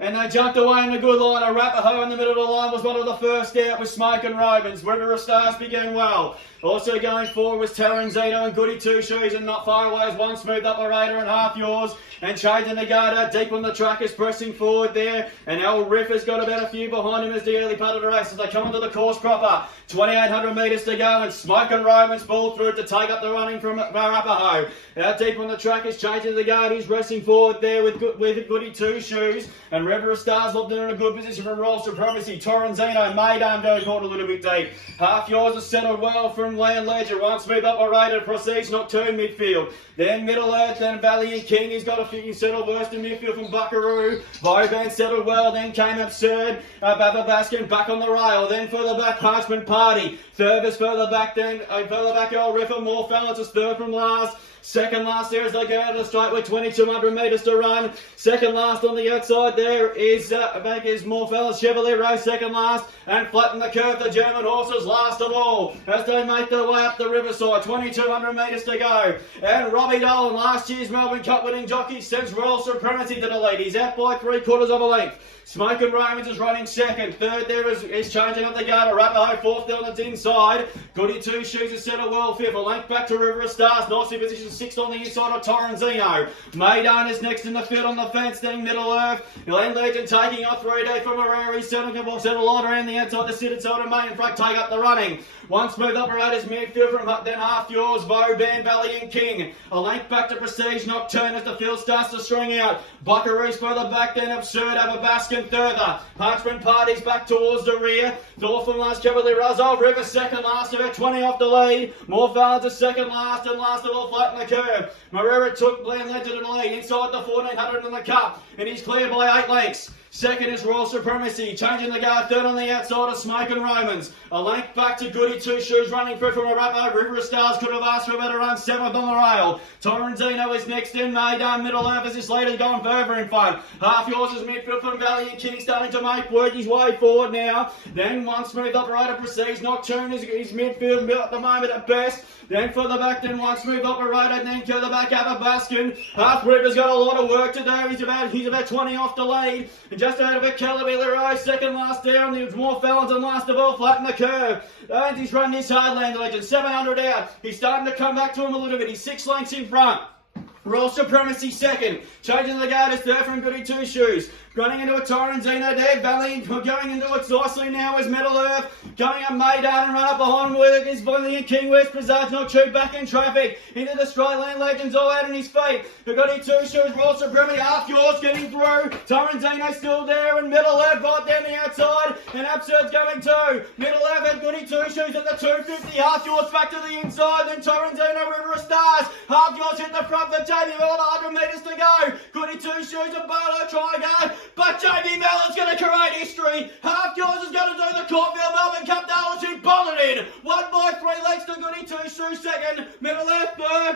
And they jumped away in the good line. Arapaho in the middle of the line was one of the first out with Smoke and Romans. River of Stars began well. Also going forward was Terranzino and Goody Two Shoes, and not far away is One Smooth Operator and Half Yours. And changing the guard out deep on the track is pressing forward there. And El Riff has got about a few behind him as the early part of the race as they come into the course proper. 2,800 metres to go, and Smoke and Romans ball through to take up the running from Arapaho. Out deep on the track is changing the guard. He's racing forward there with Goody Two Shoes. And River of Stars looked in a good position from Royal Supremacy. Torrenzino, Maydam going caught a little bit deep. Half Yours is settled well from Land Ledger. One Smooth Operator proceeds Nocturne midfield. Then Middle Earth, then Valiant King. He's got a few settled worst in midfield from Buckaroo. Boban settled well, then came Absurd. Baba Baskin back on the rail. Then further back, Parchment Party. Third is further back, then further back, El Riffer. More Fellas is third from last. Second last there as they go out of the straight with 2,200 metres to run. Second last on the outside there is More Fellas Chevrolet Race second last. And flatten the curve, the German horses last of all as they make their way up the riverside. 2,200 metres to go. And Robbie Dolan, last year's Melbourne Cup winning jockey, sends Royal Supremacy to the lead. He's out by 3/4 of a length. Smoke and Romans is running second. Third there is changing up the guard. Arapaho fourth down that's inside. Goody Two Shoes is settled well fifth. A length back to River of Stars. Nicely positioned sixth on the inside of Torrenzino. Maydan is next in the field on the fence. Then Middle Earth. Land Legend taking off 3D from Herrera. Settled light around the outside. The sit inside of Main and Front take up the running. One Smooth Operator's midfield from then Half Yours. Vauban, Valiant King. A length back to Prestige Nocturne as the field starts to string out. Buckaroo's further back, then Absurd over Baskin further. Parchment Party's back towards the rear. North from last Cavalier Razov. River second last, about 20 off the lead. More Valens is second last, and last of all flatten the curve. Marrera took Land Legend in the lead inside the 1,400 in the cup, and he's cleared by 8 lengths. Second is Royal Supremacy, changing the guard. Third on the outside of Smoke and Romans. A length back to Goody Two Shoes, running through from Arapaho. River of Stars could have asked for a better run, 7th on the rail. Torrenzino is next in. Maydam, Middle Earth as this leader going further in front. Half Yours is midfield from Valiant King, starting to work his way forward now. Then One Smooth Operator proceeds. Nocturne is midfield at the moment at best. Then further back, then One Smooth Operator, then further back, Baskin. Half River's got a lot of work to do. He's about 20 off the lead. And just ahead of it, Kelly Leroy, second last down. There's More Felons, and last of all, flatten the curve. And he's run this hard, Land Legend. 700 out. He's starting to come back to him a little bit. He's 6 lengths in front. Royal Supremacy second. Changing the guard is third from Goody Two Shoes. Running into a Torrenzino there. Valley going into it nicely now is Middle Earth. Coming up Maydan and run up behind with it is Valiant King West. Presage not true back in traffic. Into the straight. Land Legends all out on his feet. Goody Two Shoes. Royal Supremacy. Half Yours getting through. Torrenzino still there, and Middle Earth right down the outside. And Absurd's going too. Middle Earth and Goody Two Shoes at the 250. Half Yours back to the inside. Then Torrenzino, River of Stars. Half Yours hit the front for Jamie Mellon. 100 metres to go. Goody Two Shoes and Barlow try guard. But Jamie Mellon's going to create history. Half Yours is going to do the Caulfield Melbourne Cup. Darlington bolted in. 1 by 3 legs to Goody Two Shoes second. Middle Earth third.